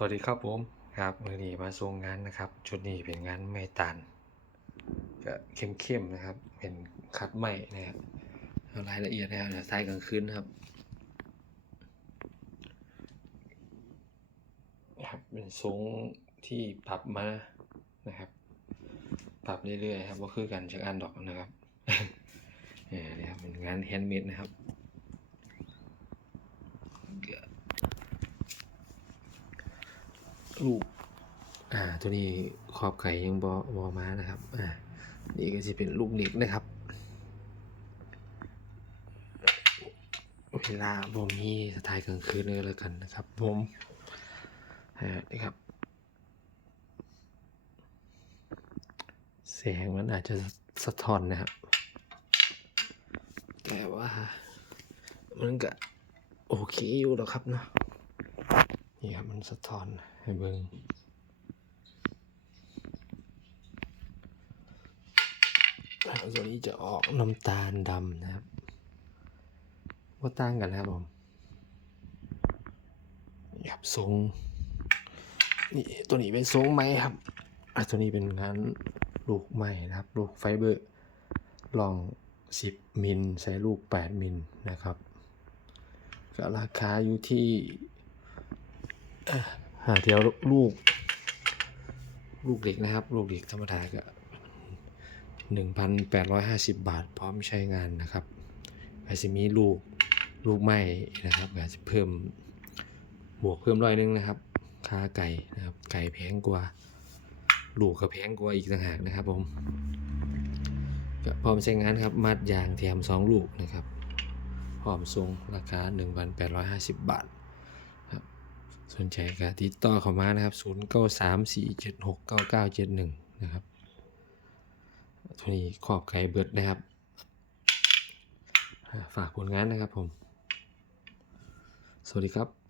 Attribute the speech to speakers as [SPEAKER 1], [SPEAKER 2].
[SPEAKER 1] สวัสดีครับผมครับมือนี้มาส่งงานนะครับ ชุดนี้เป็นงานไม่ตันก็เข้มๆนะครับ เป็นคัดไหมนะครับเอารายละเอียดนะครับเดี๋ยวใส่กลางคืนนะครับครับเป็นทรงที่ปรับมานะครับ ปรับเรื่อยๆครับว่าคือกันจากอันดอกนะครับเนี่ยนะครับเป็นงานแฮนด์เมดนะครับ ลูกอ่า ตัวนี้ขอบไก่ยังบอบอมานะครับ อ่า นี่ก็จะเป็นลูกเล็กนะครับ เวลาบ่มีสไตล์กลางคืนเลยแล้วกันนะครับ ผมอ่านี่ครับ แสงมันอาจจะสะท้อนนะครับ แต่ว่า มันก็โอเคอยู่แล้วครับเนาะนี่ครับมันสะท้อน ให้เบิ่งแล้วตัวนี้จะออกน้ำตาลดำนะครับว่าต่างกันนะครับผมนี่ครับทรงนี่ตัวนี้เป็นทรงไม้ครับอะตัวนี้เป็นงานลูกไม้นะครับ ลูกไฟเบอร์ลอง 10 มิลใช้ลูก 8 มิลนะครับก็ราคาอยู่ที่ หาเดียวลูก ลูกเด็กนะครับ ลูกเด็กธรรมดาก็หนึ่งพันแปดร้อยห้าสิบบาท พร้อมใช้งานนะครับอาจจะมีลูกลูกไม้นะครับอาจจะเพิ่มบวกเพิ่มร้อยนึงนะครับค่าไก่นะครับไก่แพงกว่า ลูกก็แพงกว่าอีกต่างหากนะครับผมก็พร้อมใช้งานครับมัดยางแถมสองลูกนะครับพร้อมทรงราคา 1,850 บาท สนใจก็ติดต่อเข้ามานะครับ 0 9 3 4 7 6 9 9 7 1 นะครับทุนี้ขอบไก่เบิดนะครับ ฝากผลงานนะครับผม สวัสดีครับ